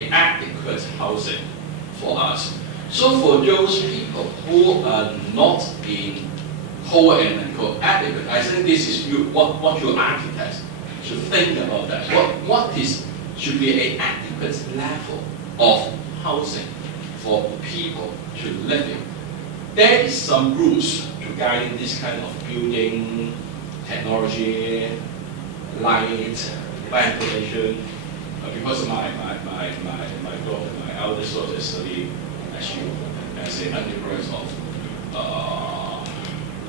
adequate housing for us. So for those people who are not in whole and adequate, I think this is what your architects should think about that. Should be an adequate level of housing for people to live in. There is some rules to guide this kind of building technology, light, ventilation. Because my daughter, my eldest daughter study as an undergraduate of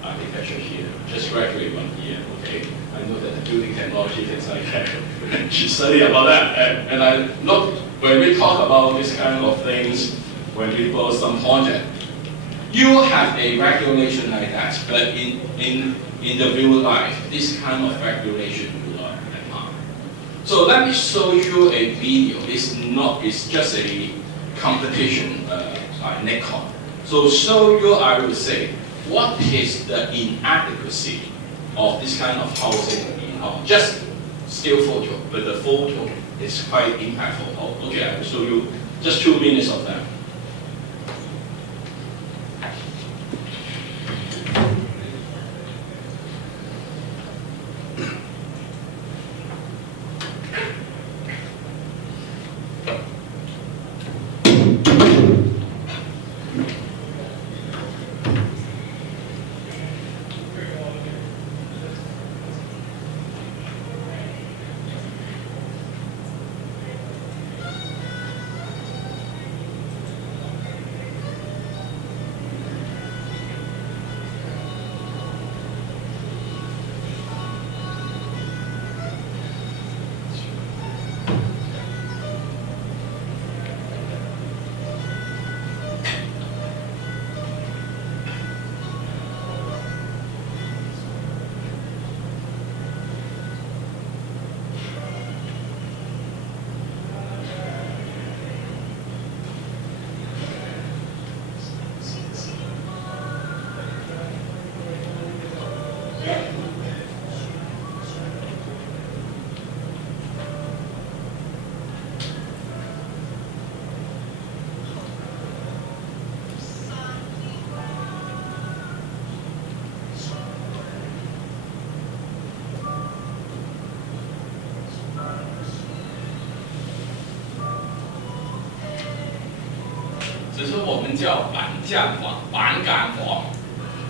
architecture here, just graduated 1 year, okay? I know that the building technology, things like that, she studied about that. And I look, when we talk about this kind of things, when we do some project, you have a regulation like that, but in the real life, this kind of regulation will not apply. So let me show you a video. It's just a competition by Nikon. So show you, I would say, what is the inadequacy of this kind of housing in Hong Kong? Just still photo, but the photo is quite impactful. Okay, I will show you just 2 minutes of that.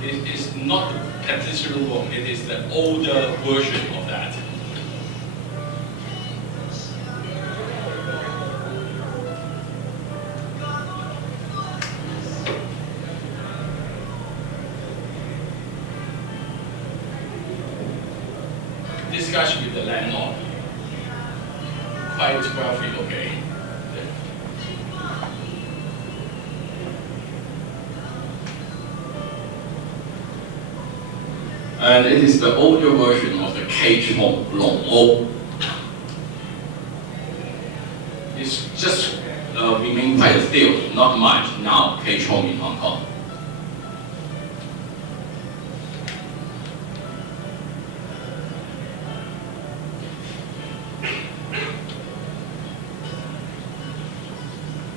It is not the traditional Wong, it is the older version of that. Discussion with the landlord. Quite 12 feet, okay. And it is the older version of the cage home, Long O. It's just remain quite a few, not much now, cage home in Hong Kong.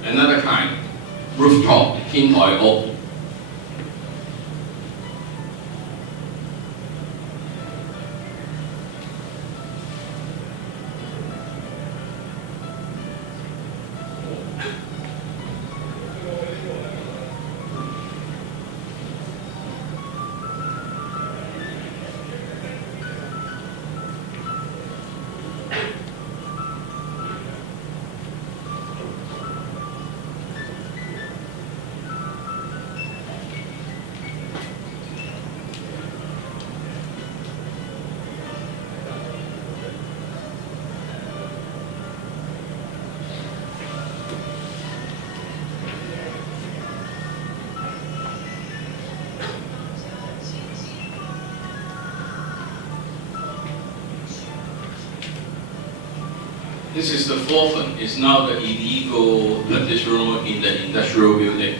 Another kind, rooftop, 天台屋. This is the fourth one. It's now the illegal partition room in the industrial building.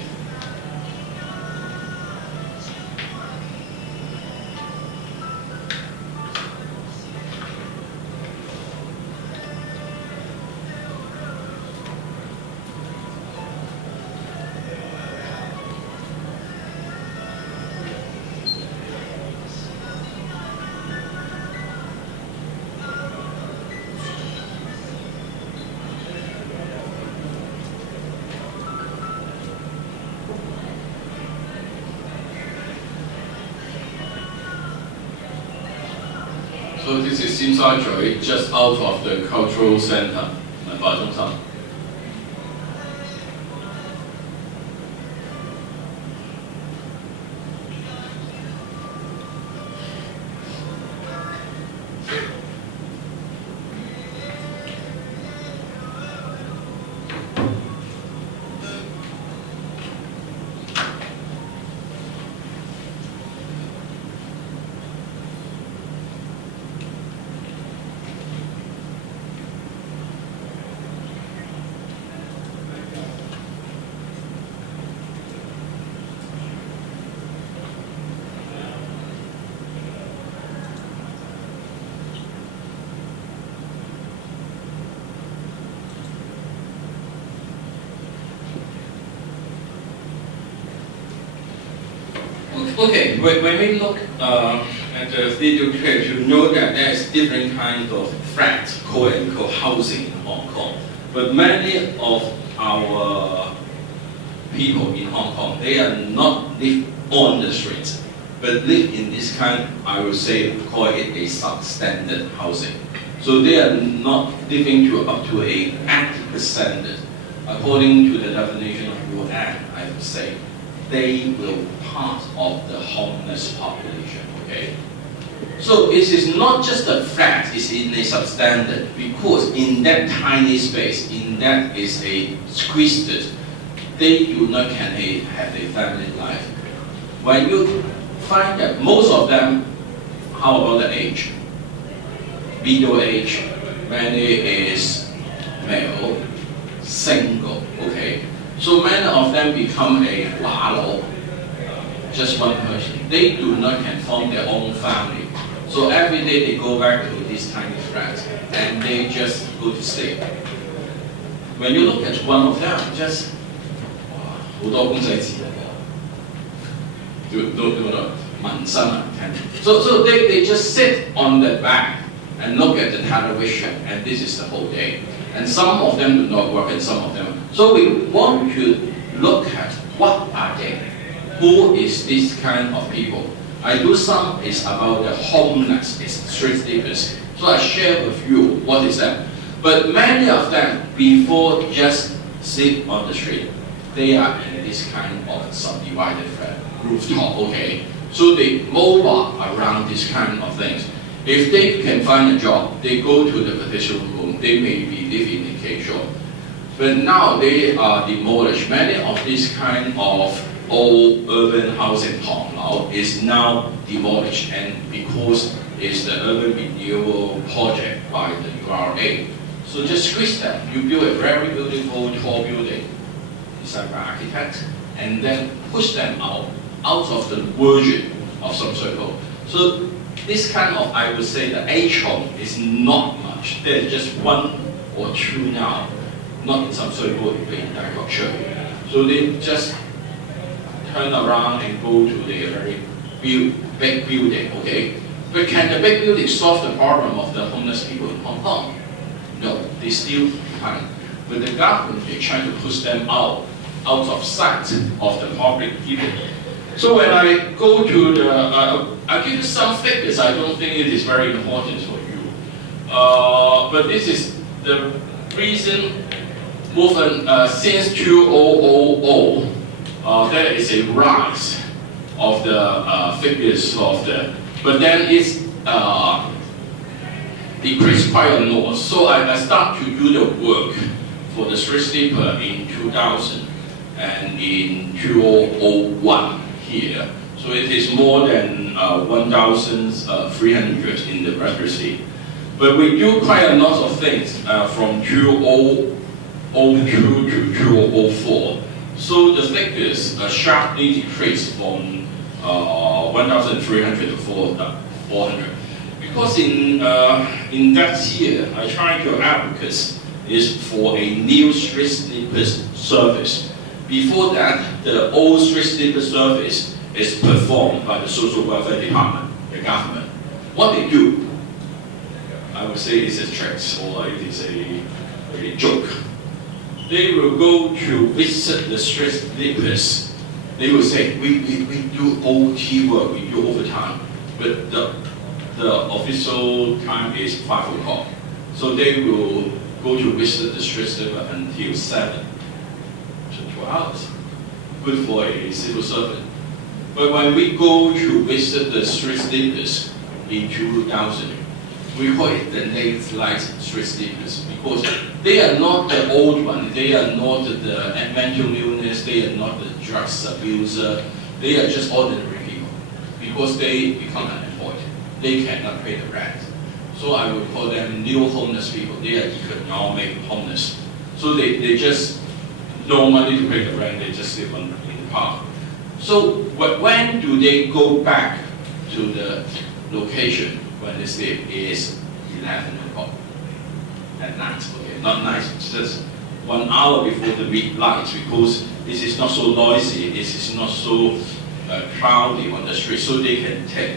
So this is 尖沙咀, just out of the cultural center, 文化中心. Okay, when we look at the video clip, you know that there is different kinds of flats, quote-unquote housing in Hong Kong. But many of our people in Hong Kong, they are not live on the streets, but live in this kind, I would say, call it a substandard housing. So they are not living up to a adequate standard. According to the definition of UN, I would say, they will part of the homeless population, okay? So it is not just a flat, it's in a substandard, because in that tiny space, in that is a squeezed, they do not can have a family life. When you find that most of them, how about the age? Middle age, many is male, single, okay? So many of them become a walo, just one person. They do not can form their own family. So every day they go back to these tiny flats and they just go to sleep. When you look at one of them, just 好多公仔紙民生啊 So they just sit on the back and look at the television, and this is the whole day. And some of them do not work, and some of them. So we want to look at what are they? Who is this kind of people? I do some is about the homeless, it's street sleepers. So I share with you what is that. But many of them, before just sleep on the street, they are in this kind of subdivided flat, rooftop, okay? So they mobile around this kind of things. If they can find a job, they go to the petition room, they may be living in a shop. But now they are demolished. Many of this kind of old urban housing is now demolished, and because it's the urban renewal project by the URA. So just squeeze them. You build a very beautiful tall building, designed by architects, and then push them out of the version of some circle. So this kind of, I would say, the age home is not much. There's just one or two now, not in some circle in agriculture. So they just turn around and go to the very big building, okay? But can the big building solve the problem of the homeless people in Hong Kong? No, they still behind. But the government is trying to push them out of sight of the public people. So when I go to the, I'll give you some figures. I don't think it is very important for you. But this is the recent movement since 2000. There is a rise of the figures of the, but then it's decreased quite a lot. So I start to do the work for the street sleeper in 2000 and in 2001 here. So it is more than 1,300 in the registry. But we do quite a lot of things from 2002 to 2004. So the figures sharply decreased from 1,300 to 400. Because in that year, I tried to advocate is for a new street sleepers service. Before that, the old street sleeper service is performed by the social welfare department, the government. What they do, I would say it's a trick or it is a joke. They will go to visit the street sleepers. They will say, we do OT work, we do overtime, but the the official time is 5 o'clock. So they will go to visit the street sweeper until 7, so 2 hours. Good for a civil servant. But when we go to visit the street sweepers in 2000, we call it the late light street sweepers because they are not the old one, they are not the mental illness, they are not the drugs abuser, they are just ordinary people because they become unemployed. They cannot pay the rent. So I would call them new homeless people. They are economic homeless. So they just no money to pay the rent, they just live in the park. So when do they go back to the location when they sleep is 11 o'clock at night, okay? Not night, it's just 1 hour before the midnight because this is not so noisy, this is not so crowded on the street, so they can take.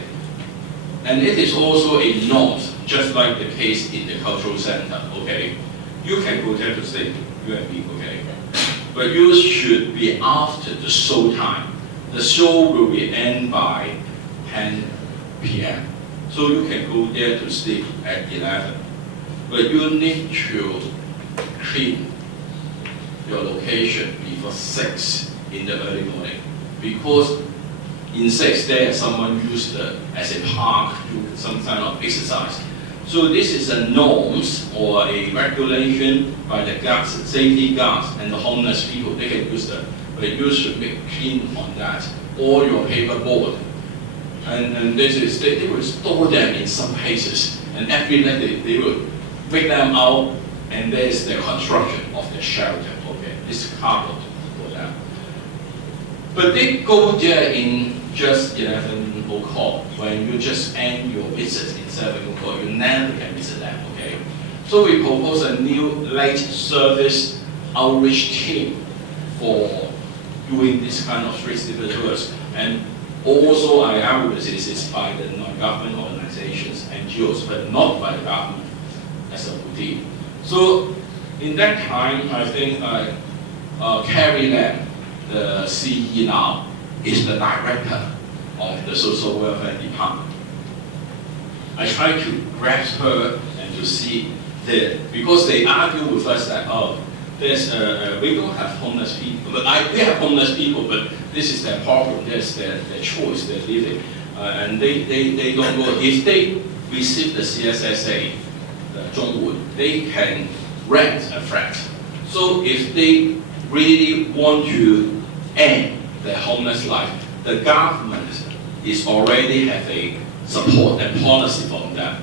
And it is also a norm, just like the case in the cultural center, okay? You can go there to sleep, you and me, okay? But you should be after the show time. The show will be end by 10 p.m. So you can go there to sleep at 11. But you need to clean your location before 6 in the early morning. Because in 6 there someone used it as a park to do some kind of exercise. So this is a norms or a regulation by the guards, safety guards and the homeless people. They can use that, but you should make clean on that or your paperboard. And this is they will store them in some places, and every night they will break them out, and there's the construction of the shelter. Okay, this cardboard for them. But they go there in just 11 o'clock when you just end your visit in 7 o'clock. You never can visit them. Okay, so we propose a new late service outreach team for doing this kind of street sweeper tours. And also, I argue this is by the non-government organizations, NGOs, but not by the government as a routine. So in that time, I think Carrie Lam, the CE now, is the director of the social welfare department. I try to grasp her and to see that, because they argue with us that, there's we don't have homeless people, but we have homeless people, but this is their problem, that's their choice, they're living, and they don't go. If they receive the CSSA, the Zhongwood, they can rent a flat. So if they really want to end their homeless life, the government is already have a support and policy from them.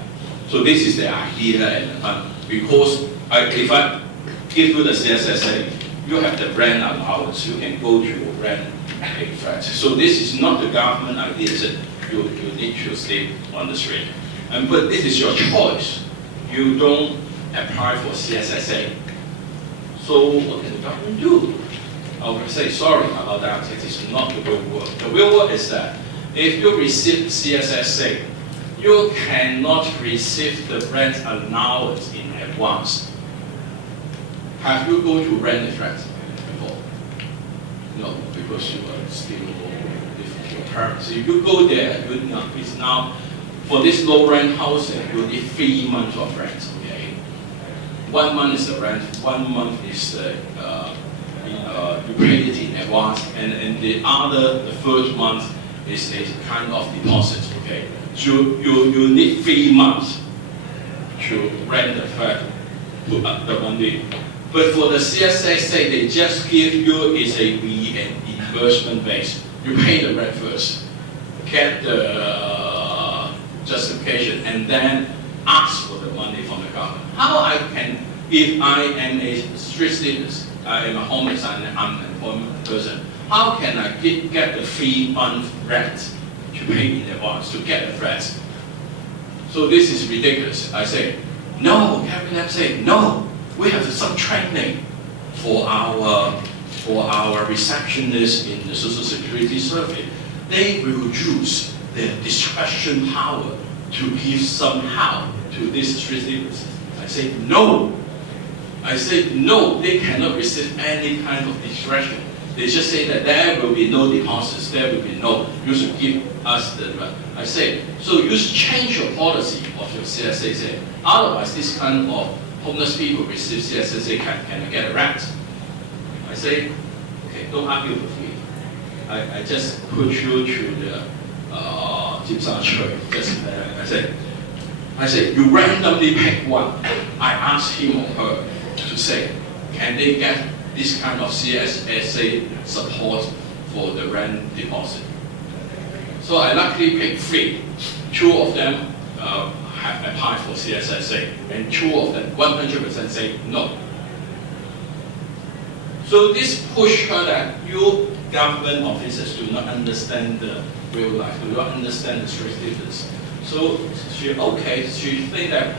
So this is the idea, and because if I give you the CSSA, you have the rent allowance, you can go to rent a flat. So this is not the government idea that you need to sleep on the street. But this is your choice. You don't apply for CSSA. So what can the government do? I will say sorry about that, it is not the real world. The real world is that if you receive CSSA, you cannot receive the rent allowance in advance. Have you go to rent a flat before? No, because you are still with your parents. If you go there, it's now, for this low rent housing, you need 3 months of rent, okay? 1 month is the rent, 1 month is the, you pay it in advance, and the third month is a kind of deposit, okay? So you need 3 months to rent the flat, put up the money. But for the CSSA, they just give you is a reimbursement base. You pay the rent first, get the justification, and then ask for the money from the government. How I can, if I am a street sleeper, I am a homeless and unemployed person, how can I get the 3 month rent to pay in advance to get the flat? So this is ridiculous. I say, no, Cabinet say, no. We have some training for our receptionists in the Social Security Service. They will use their discretion power to give somehow to these street sleepers. I say no. I say no. They cannot receive any kind of discretion. They just say that there will be no deposits, there will be no, you should give us the rent. I say, so you should change your policy of your CSSA. Otherwise, this kind of homeless people receive CSSA can get a rent. I say, okay, don't argue with me. I just put you to the I say, you randomly pick one. I ask him or her to say, can they get this kind of CSSA support for the rent deposit? So I luckily picked 3. 2 of them have applied for CSSA, and 2 of them 100% say no. So this pushed her that you government officers do not understand the real life, do not understand the street difference. So she think that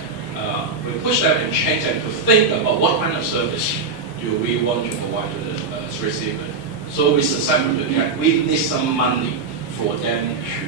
we push them and change them to think about what kind of service do we want to provide to the street citizens. So we successfully we need some money for them to